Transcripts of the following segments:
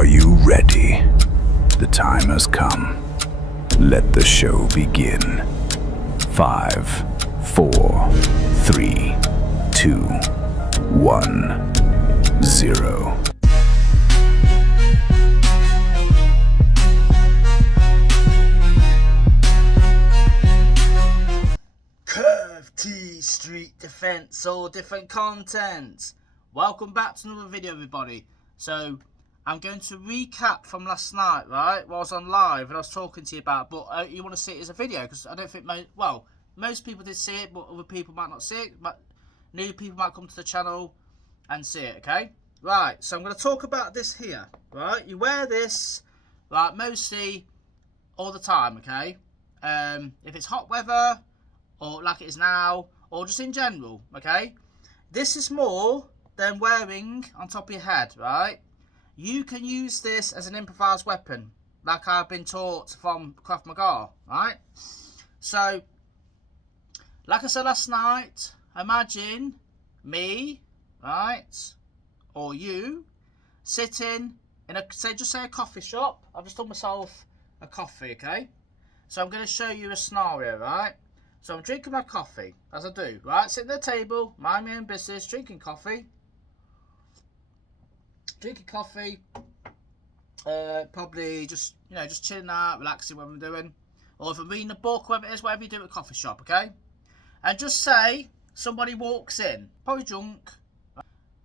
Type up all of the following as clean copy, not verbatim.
Are you ready? The time has come. Let the show begin. 5, 4, 3, 2, 1, 0. Curve T Street Defense, all different content. Welcome back to another video, everybody. So I'm going to recap from last night, right? While I was on live and I was talking to you about, but you want to see it as a video because I don't think most people did see it, but other people might not see it. But new people might come to the channel and see it. Okay, right. So I'm going to talk about this here, right? You wear this, right, mostly all the time. Okay, if it's hot weather, or like it is now, or just in general, okay? This is more than wearing on top of your head, right? You can use this as an improvised weapon, like I've been taught from Krav Maga, right? So, like I said last night, imagine me, right, or you, sitting in just say a coffee shop. I've just done myself a coffee, okay? So I'm going to show you a scenario, right? So I'm drinking my coffee, as I do, right? Sitting at the table, mind my own business, drinking coffee. Probably just, just chilling out, relaxing what I'm doing. Or if I'm reading a book, whatever it is, whatever you do at a coffee shop, okay? And just say somebody walks in, probably drunk,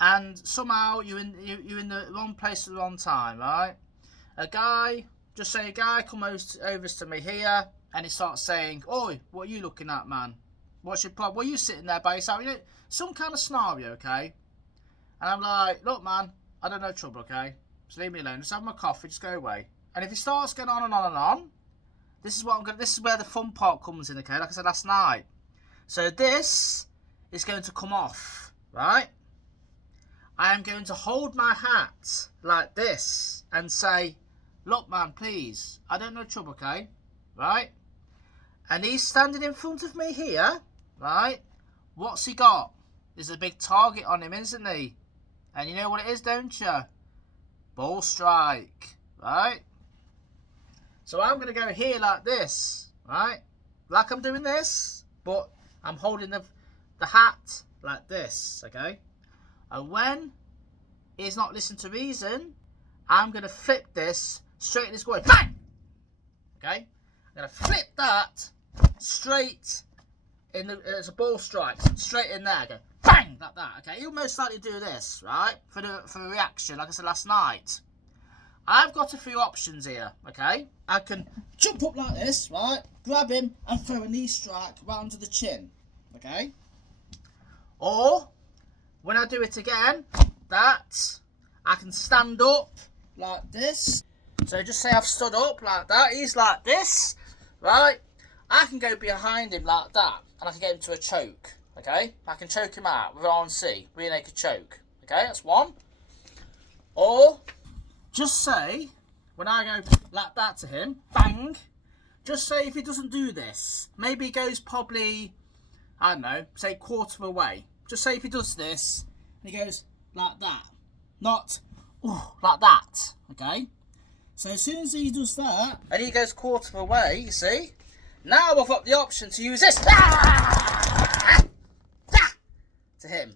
and somehow you're in the wrong place at the wrong time, right? A guy comes over to me here, and he starts saying, "Oi, what are you looking at, man? What's your problem? What are you sitting there by yourself?" Some kind of scenario, okay? And I'm like, "Look, man, I don't know trouble, okay? Just leave me alone. Just have my coffee. Just go away." And if he starts going on and on and on, this is where the fun part comes in, okay? Like I said last night. So this is going to come off, right? I am going to hold my hat like this and say, "Look, man, please, I don't know trouble, okay? Right?" And he's standing in front of me here, right? What's he got? There's a big target on him, isn't he? And you know what it is, don't you? Ball strike, right? So I'm going to go here like this, right? Like I'm doing this, but I'm holding the hat like this, okay? And when he's not listening to reason, I'm going to flip this straight in his groin. Bang! Okay? I'm going to flip that straight in as a ball strike, straight in there. Go bang, like that. Okay, he'll most likely do this, right? For the reaction, like I said last night. I've got a few options here. Okay, I can jump up like this, right? Grab him and throw a knee strike right under the chin. Okay. Or when I do it again, I can stand up like this. So just say I've stood up like that. He's like this, right? I can go behind him like that, and I can get him to a choke, okay? I can choke him out with RNC, rear naked choke, okay? That's one. Or just say, when I go like that to him, bang, just say if he doesn't do this, maybe he goes probably, I don't know, say quarter of a way. Just say if he does this, and he goes like that, not like that, okay? So as soon as he does that, and he goes quarter of a way, you see? Now I've got the option to use this to him.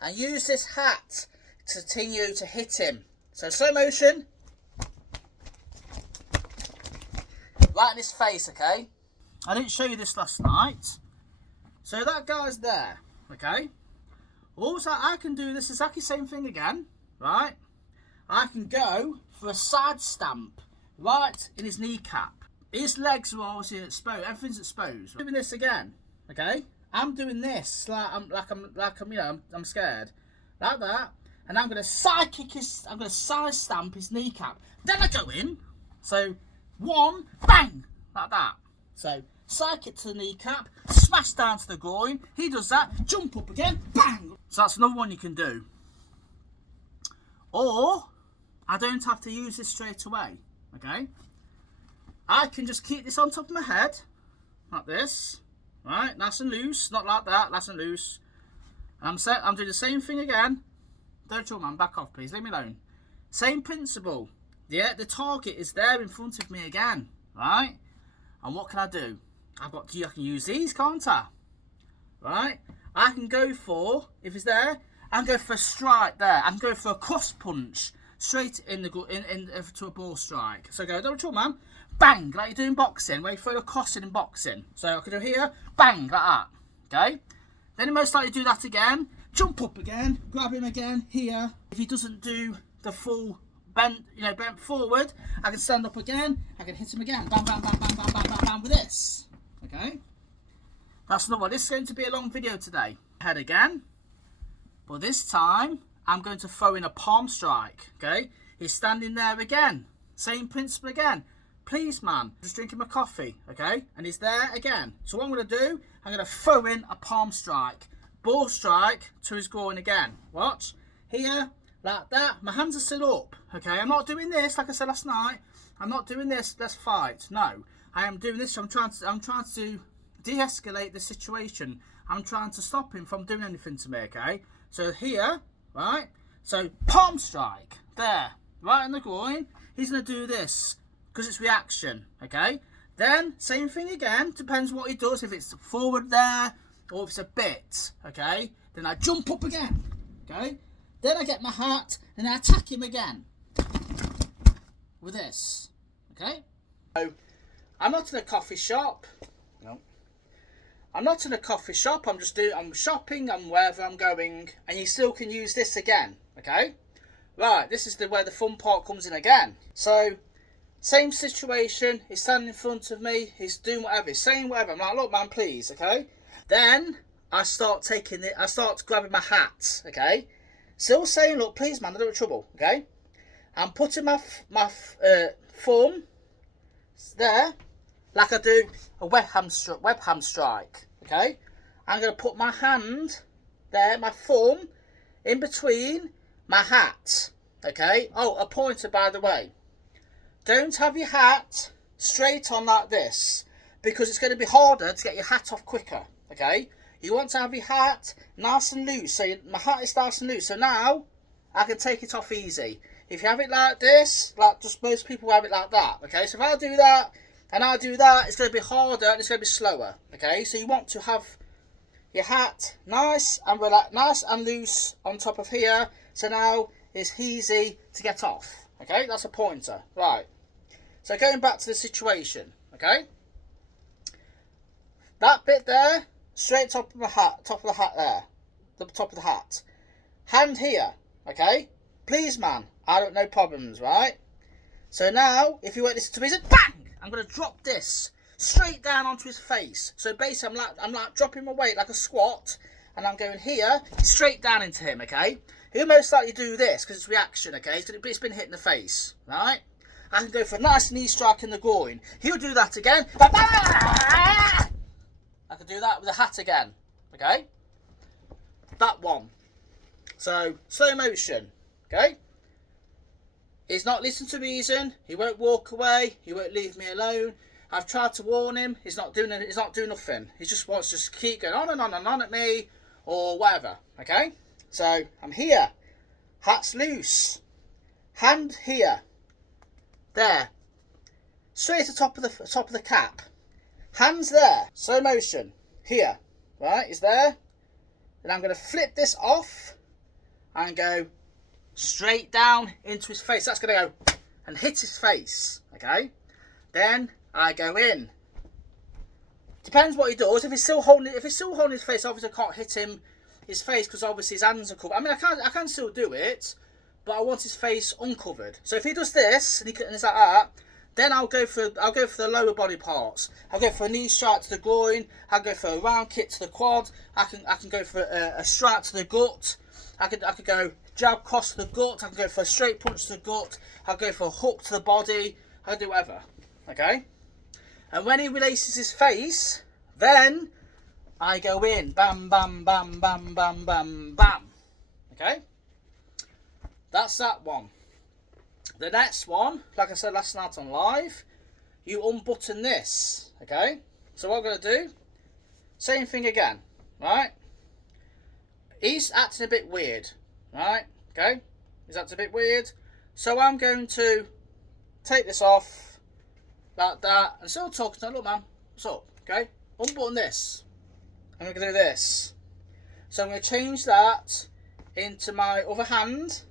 And use this hat to continue to hit him. So slow motion. Right in his face, okay? I didn't show you this last night. So that guy's there, okay? Also, I can do this exactly same thing again, right? I can go for a side stamp right in his kneecap. His legs are obviously exposed. Everything's exposed. I'm doing this again, okay? I'm doing this I'm scared, like that, and I'm gonna side kick I'm gonna side stamp his kneecap. Then I go in. So one, bang, like that. So side kick to the kneecap, smash down to the groin. He does that. Jump up again, bang. So that's another one you can do. Or I don't have to use this straight away, okay? I can just keep this on top of my head, like this, right? Nice and loose, not like that, nice and loose. And I'm doing the same thing again. Don't chill, man, back off, please, leave me alone. Same principle. Yeah, the target is there in front of me again, right? And what can I do? I can use these, can't I? Right? I can go for, if it's there, I can go for a strike there. I can go for a cross punch straight to a ball strike. So I go, don't trouble, man. Bang, like you do in boxing, where you throw a cross in boxing. So I can do here, bang, like that. Okay? Then you most likely do that again. Jump up again, grab him again, here. If he doesn't do the full bent forward, I can stand up again, I can hit him again. Bam, bam, bam, bam, bam, bam, bam, bam with this. Okay? That's not what. This is going to be a long video today. Head again. But this time, I'm going to throw in a palm strike. Okay? He's standing there again. Same principle again. Please, man. Just drinking my coffee. Okay? And he's there again. So what I'm going to do, I'm going to throw in a palm strike. Ball strike to his groin again. Watch. Here. Like that. My hands are still up. Okay? I'm not doing this like I said last night. I'm not doing this. Let's fight. No. I am doing this. I'm trying to de-escalate the situation. I'm trying to stop him from doing anything to me. Okay? So here. Right? So palm strike. There. Right in the groin. He's going to do this. Because it's reaction, okay? Then, same thing again, depends what he does, if it's forward there, or if it's a bit, okay? Then I jump up again, okay? Then I get my hat, and I attack him again. With this, okay? So, I'm not in a coffee shop. No. I'm not in a coffee shop, I'm shopping, I'm wherever I'm going, and you still can use this again, okay? Right, this is where the fun part comes in again. So, same situation, he's standing in front of me, he's doing whatever, he's saying whatever. I'm like, look man, please, okay? Then I start grabbing my hat, okay? Still saying, look, please man, I don't have trouble, okay? I'm putting my thumb there, like I do a web ham strike, okay? I'm going to put my hand there, my thumb, in between my hat, okay? Oh, a pointer by the way. Don't have your hat straight on like this, because it's going to be harder to get your hat off quicker, okay? You want to have your hat nice and loose, so my hat is nice and loose, so now I can take it off easy. If you have it like this, like just most people have it like that, okay? So if I do that, and I do that, it's going to be harder and it's going to be slower, okay? So you want to have your hat nice and loose on top of here, so now it's easy to get off, okay? That's a pointer, right? So going back to the situation, okay? That bit there, straight top of the hat there. The top of the hat. Hand here, okay? Please, man, I don't know problems, right? So now, if you won't listen to me, bang! I'm going to drop this straight down onto his face. So basically, I'm like dropping my weight like a squat, and I'm going here, straight down into him, okay? He'll most likely do this, because it's reaction, okay? It's been hit in the face, right? I can go for a nice knee strike in the groin. He'll do that again. I can do that with a hat again. Okay? That one. So, slow motion. Okay? He's not listening to reason. He won't walk away. He won't leave me alone. I've tried to warn him. He's not doing nothing. He just wants to keep going on and on and on at me, or whatever. Okay? So, I'm here. Hat's loose. Hand here. There. Straight to the top of the cap. Hands there. Slow motion. Here. Right, he's there. Then I'm going to flip this off and go straight down into his face. That's going to go and hit his face. Okay? Then I go in. Depends what he does. If he's still holding his face, obviously I can't hit his face because obviously his hands are covered. I mean, I can still do it, but I want his face uncovered. So if he does this and it's like that, then I'll go for the lower body parts. I'll go for a knee strike to the groin. I'll go for a round kick to the quad. I can go for a strike to the gut. I could go jab cross to the gut. I can go for a straight punch to the gut. I'll go for a hook to the body. I'll do whatever. Okay? And when he releases his face, then I go in. Bam, bam, bam, bam, bam, bam, bam. Okay? That's that one. The next one, like I said last night on live, you unbutton this. Okay? So what I'm going to do, same thing again. Right? He's acting a bit weird. Right? Okay? He's acting a bit weird. So I'm going to take this off like that and still talking to him. Look, man, what's up? Okay, unbutton this. I'm going to do this. So I'm going to change that into my other hand,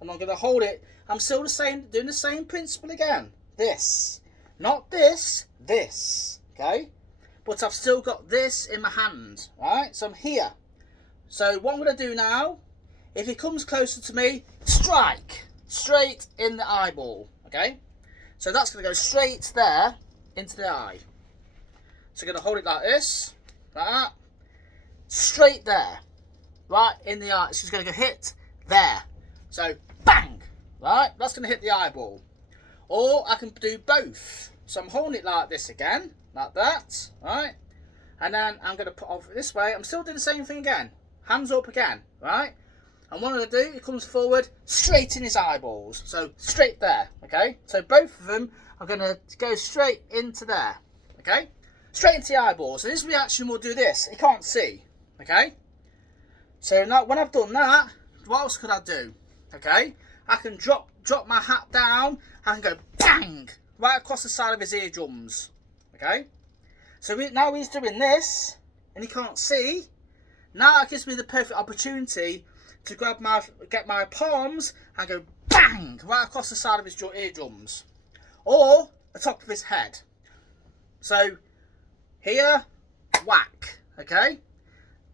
and I'm going to hold it. I'm still doing the same principle again. This, not this, this. Okay, but I've still got this in my hand, right? So I'm here. So what I'm going to do now, if he comes closer to me, strike straight in the eyeball. Okay, so that's going to go straight there into the eye. So I'm going to hold it like this, like that, straight there, right in the eye. It's just going to go hit there. So bang, right? That's going to hit the eyeball. Or I can do both. So I'm holding it like this again, like that, right? And then I'm going to put off this way. I'm still doing the same thing again. Hands up again, right? And what I'm going to do, it comes forward, straight in his eyeballs. So straight there, okay? So both of them are going to go straight into there, okay? Straight into the eyeballs. So this reaction will do this. He can't see, okay? So now when I've done that, what else could I do? Okay? I can drop my hat down. I can go bang right across the side of his eardrums, okay? So now he's doing this, and he can't see. Now it gives me the perfect opportunity to get my palms and go bang right across the side of his eardrums, or the top of his head. So here, whack, okay?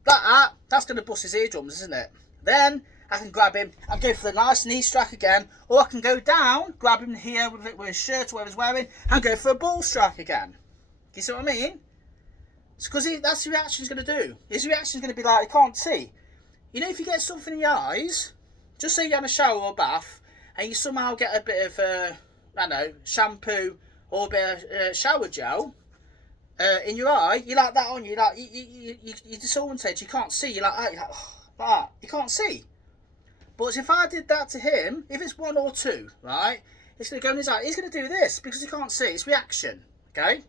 That's going to bust his eardrums, isn't it? Then I can grab him and go for the nice knee strike again, or I can go with him here with his shirt or whatever he's wearing, and go for a ball strike again. You see what I mean? It's because that's the reaction he's going to do. His reaction is going to be like, he can't see. You know, if you get something in your eyes, just say you have a shower or bath, and you somehow get a bit of, I don't know, shampoo or a bit of shower gel in your eye, you like that on you, like you're disorientated, you can't see, you're like that, oh, like that. You can't see. But if I did that to him, if it's one or two, right, it's going to go in his eye. He's going to do this because he can't see. It's reaction, okay?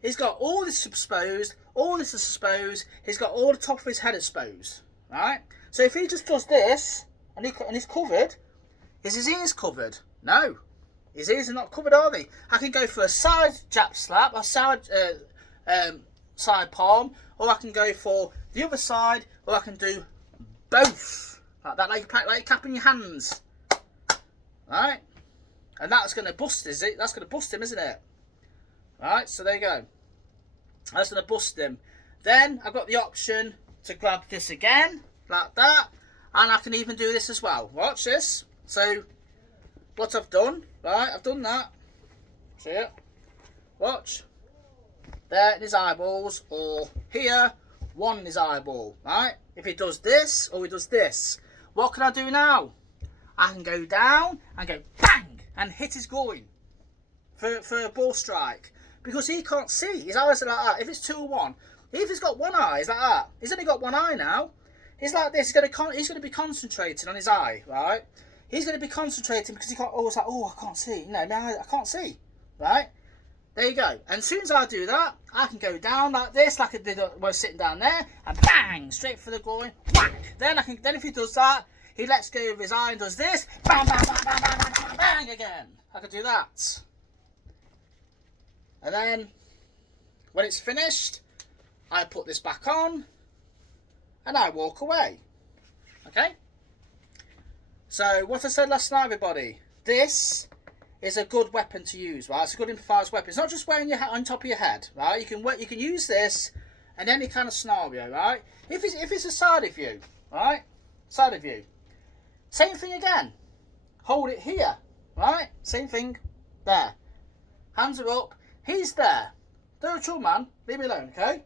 He's got all this exposed, all this is exposed. He's got all the top of his head exposed, right? So if he just does this and he's covered, is his ears covered? No, his ears are not covered, are they? I can go for a side jab slap, a side palm, or I can go for the other side, or I can do both. Like that, like you're capping your hands. Right? And that's going to bust, is it? That's going to bust him, isn't it? Right, so there you go. That's going to bust him. Then I've got the option to grab this again, like that. And I can even do this as well. Watch this. So, what I've done, right, I've done that. See it? Watch. There in his eyeballs, or here, one in his eyeball, right? If he does this, or he does this, what can I do now? I can go down and go bang and hit his groin for a ball strike, because he can't see. His eyes are like that. If it's 2 or 1, if he's got one eye, he's like that. He's only got one eye now. He's like this. He's going to be concentrating on his eye, right? He's going to be concentrating because he can't. Always like, oh, I can't see. No, I can't see, right? There you go. And as soon as I do that, I can go down like this, like I did when I was sitting down there, and bang, straight for the groin, whack. Then if he does that, he lets go of his eye and does this, bang, bang, bang, bang, bang, bang, bang, bang again. I can do that. And then, when it's finished, I put this back on, and I walk away. Okay? So, what I said last night, everybody, this is a good weapon to use, right? It's a good improvised weapon. It's not just wearing your hat on top of your head, right? You can use this in any kind of scenario, right? If it's a side of you, right? Side of you. Same thing again. Hold it here, right? Same thing there. Hands are up. He's there. Don't trouble, man. Leave me alone, okay?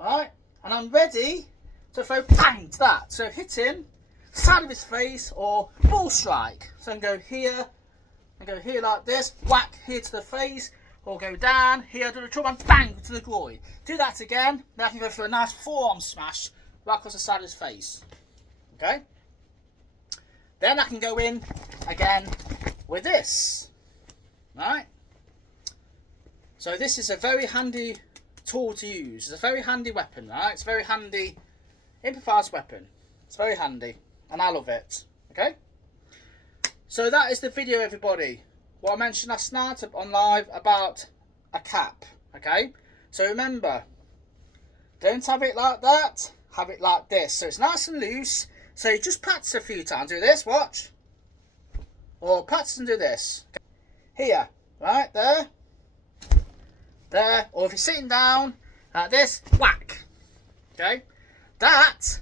Right? And I'm ready to throw bang to that. So hit him, side of his face, or ball strike. So I can go here, and go here like this, whack here to the face, or go down here to the trouble and bang to the groin. Do that again, then I can go for a nice forearm smash right across the side of his face. Okay? Then I can go in again with this. Right? So this is a very handy tool to use. It's a very handy weapon, right? It's a very handy improvised weapon. It's very handy, and I love it. Okay? So that is the video, everybody. What I mentioned last night on live about a cap. Okay, so remember, don't have it like that, have it like this. So it's nice and loose. So you just practice a few times. Do this, watch. Or practice and do this. Here, right, there. There. Or if you're sitting down, like this, whack. Okay, that,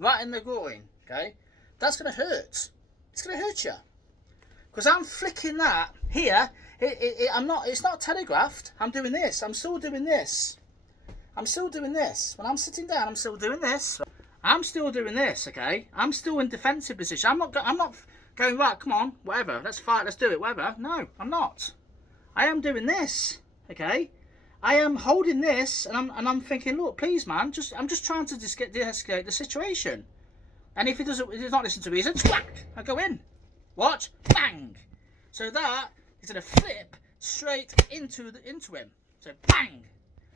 right in the groin. Okay, that's going to hurt. It's going to hurt you. Because I'm flicking that here. It's not telegraphed. I'm doing this. I'm still doing this. I'm still doing this. When I'm sitting down, I'm still doing this. I'm still doing this, okay? I'm still in defensive position. I'm not going, right, come on, whatever. Let's fight, let's do it, whatever. No, I'm not. I am doing this, okay? I am holding this, and I'm thinking, look, please, man, I'm just trying to de-escalate the situation. And if he does not listen to reason, whack, I go in. Watch, bang. So that is going to flip straight into him. So bang.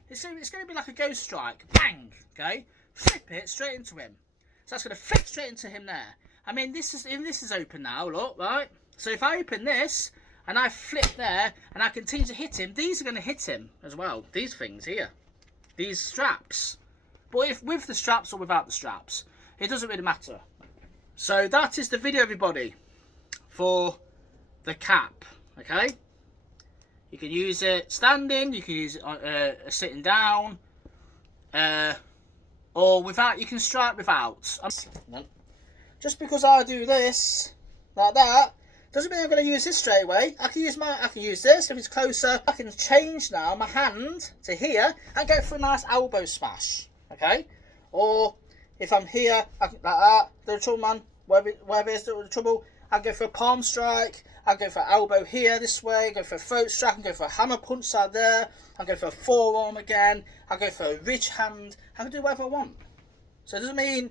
It's going to be like a ghost strike. Bang. Okay. Flip it straight into him. So that's going to flip straight into him there. I mean, this is open now. Look, right. So if I open this and I flip there and I continue to hit him, these are going to hit him as well. These things here, these straps. But if with the straps or without the straps, it doesn't really matter. So that is the video, everybody, for the cap. Okay. You can use it standing, you can use it sitting down, or without. You can strike without. Just because I do this like that doesn't mean I'm going to use this straight away. I can use this if it's closer. I can change now my hand to here and go for a nice elbow smash. Okay, or if I'm here, I can, like that. The trouble, man. Wherever is the trouble, I go for a palm strike. I go for elbow here this way, go for a throat strike, I go for a hammer punch side there, I go for a forearm again, I go for a ridge hand, I can do whatever I want. So it doesn't mean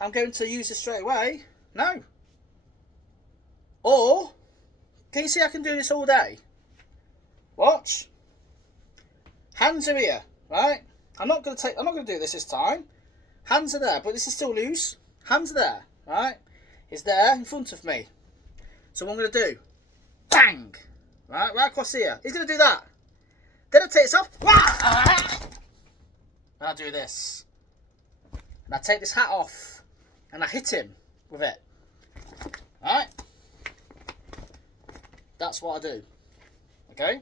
I'm going to use this straight away, no. Or, can you see I can do this all day? Watch. Hands are here, right? I'm not going to do this time. Hands are there, but this is still loose. Hands are there, right? It's there in front of me. So what I'm going to do, bang, right across here. He's going to do that. Then I take this off, and I do this. And I take this hat off, and I hit him with it. Alright? That's what I do. Okay?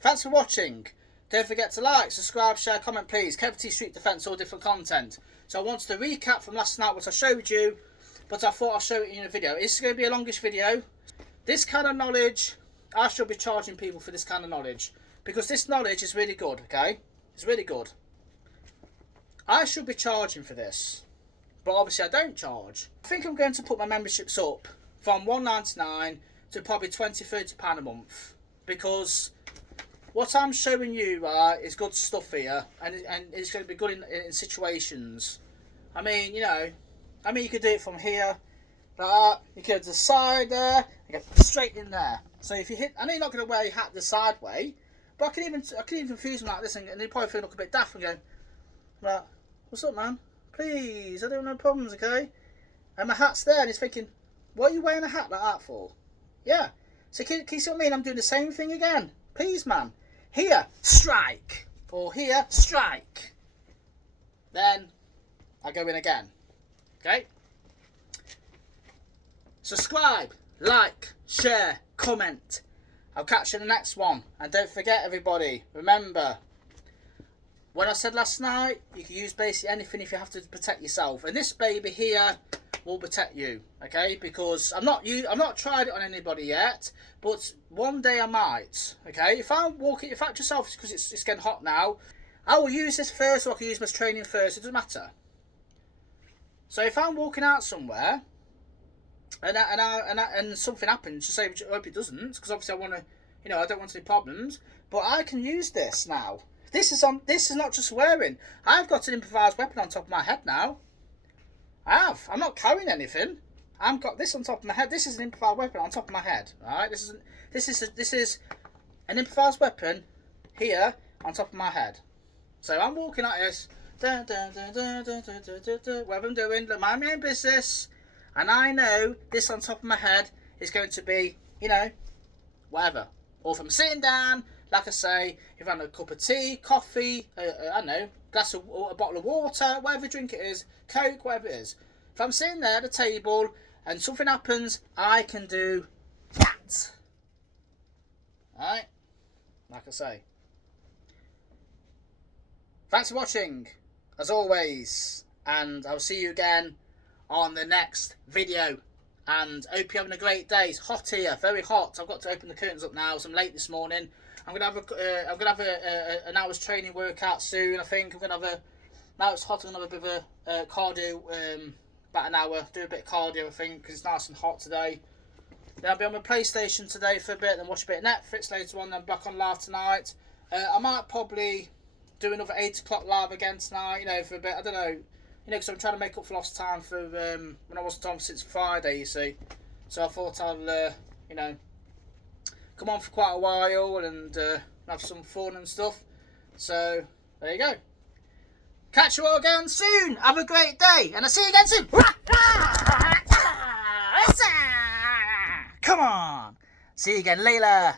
Thanks for watching. Don't forget to like, subscribe, share, comment please. Kevin T Street Defence, all different content. So I wanted to recap from last night what I showed you, but I thought I'll show it in a video. This is going to be a longish video. This kind of knowledge, I should be charging people for this kind of knowledge. Because this knowledge is really good, okay? It's really good. I should be charging for this. But obviously I don't charge. I think I'm going to put my memberships up from $1.99 to probably £20–30 a month. Because what I'm showing you is good stuff here. And it's going to be good in situations. I mean, you know, you could do it from here. Like that. You go to the side there, and go straight in there. So if you hit, I know you're not going to wear your hat the side way, but I can even confuse them like this, and they probably feel look a bit daft and go, like, what's up, man? Please, I don't have no problems, okay? And my hat's there, and he's thinking, what are you wearing a hat like that for? Yeah. So can you see what I mean? I'm doing the same thing again. Please, man. Here, strike, or here, strike. Then I go in again. Okay. Subscribe, like, share, comment. I'll catch you in the next one. And don't forget, everybody, remember, what I said last night, you can use basically anything if you have to protect yourself. And this baby here will protect you, okay? Because I've not tried it on anybody yet, but one day I might, okay? If I'm walking, if I yourself, because it's getting hot now, I will use this first, or I can use my training first. It doesn't matter. So if I'm walking out somewhere, and something happens, just say, I hope it doesn't, because obviously I want to, you know, I don't want any problems. But I can use this now. This is not just wearing. I've got an improvised weapon on top of my head now. I have. I'm not carrying anything. I've got this on top of my head. This is an improvised weapon on top of my head. All right. This is an improvised weapon here on top of my head. So I'm walking like this. Whatever I'm doing, mind my own business. And I know this on top of my head is going to be, you know, whatever. Or if I'm sitting down, like I say, if I'm having a cup of tea, coffee, I don't know, a bottle of water, whatever drink it is, Coke, whatever it is. If I'm sitting there at the table and something happens, I can do that. Alright? Like I say. Thanks for watching, as always. And I'll see you again on the next video. And hope you're having a great day. It's hot here, very hot. I've got to open the curtains up now, so I'm late this morning. I'm gonna have an hour's training workout soon. I think I'm gonna have now it's hot. I'm gonna have a bit of a cardio, about an hour. Do a bit of cardio, I think, because it's nice and hot today. Then I'll be on my PlayStation today for a bit. Then watch a bit of Netflix later on. Then back on live tonight. I might probably do another 8 o'clock live again tonight. You know, for a bit. I don't know. You know, because I'm trying to make up for lost time for when I wasn't on since Friday, you see. So I thought I'll, you know, come on for quite a while and have some fun and stuff. So, there you go. Catch you all again soon. Have a great day. And I'll see you again soon. Come on. See you again later.